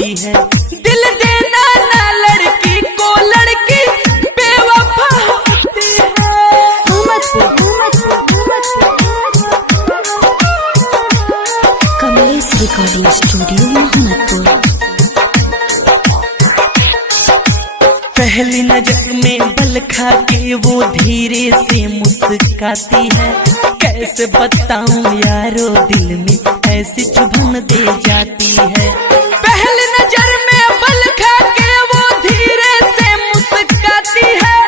होती है। दिल देना ना लड़की को लड़की बेवफा होती है। Kamlesh recording studio Mohammadpur. पहली नजर में बल खा के वो धीरे से मुस्काती है। कैसे बताऊं यारो दिल में ऐसी चुभन दे जाती है। पहली नजर में बल खा के वो धीरे से मुस्काती है।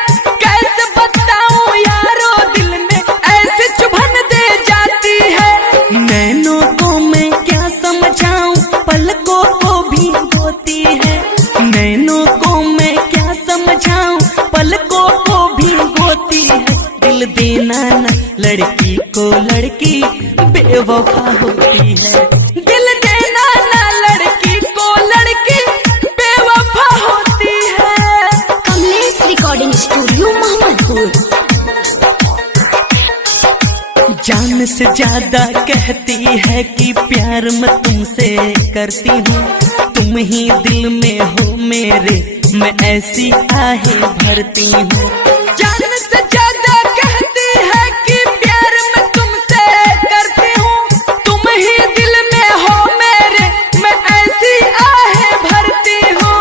कैसे बताऊं यारो दिल में ऐसी चुभन दे जाती है। नैनों को मैं क्या समझाऊं पलकों को भी होती है। नैनों को मैं क्या समझाऊं पलकों को भी होती है। दिल देना ना लड़की को लड़की बेवफा होती है। दिल देना ना लड़की को लड़की बेवफा होती है। Kamlesh recording studio Mohammadpur. जान से ज्यादा कहती है कि प्यार मैं तुमसे करती हूँ। तुम ही दिल में हो मेरे मैं ऐसी आहें भरती हूँ। जान से ज्यादा कहती है कि प्यार मैं तुमसे करती हूँ। तुम ही दिल में हो मेरे मैं ऐसी आहें भरती हूँ।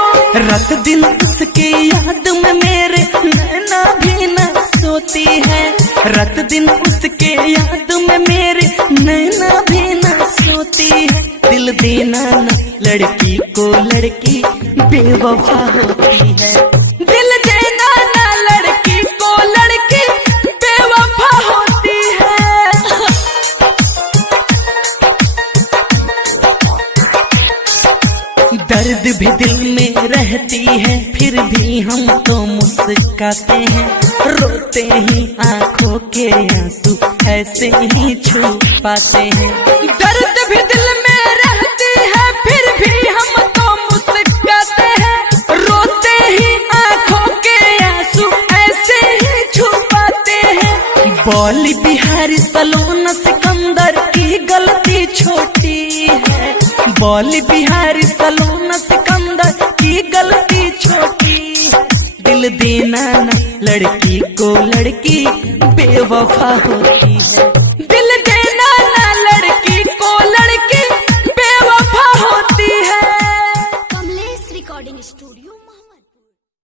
रात दिन उसके याद में मेरे नैना भी न सोती है। रात दिन उसके याद में मेरे नैना भी न सोती है। दिल देना ना लड़की को लड़की बेवफा होती है। दिल देना ना लड़की को लड़की बेवफा होती है। दर्द भी दिल में रहती है फिर भी हम तो मुस्कुराते हैं। रोते ही आंखों के आंसू ऐसे ही छुपाते हैं। दर्द भी दिल में रहती है फिर भी हम तो मुस्कुराते हैं। रोते ही आंखों के आंसू ऐसे ही छुपाते हैं। बॉली बिहारी सलोना सिकंदर की गलती छोटी है। बॉली बिहारी सलोना सिकंदर की गलती छोटी है। दिल देना ना लड़की को लड़की बेवफा होती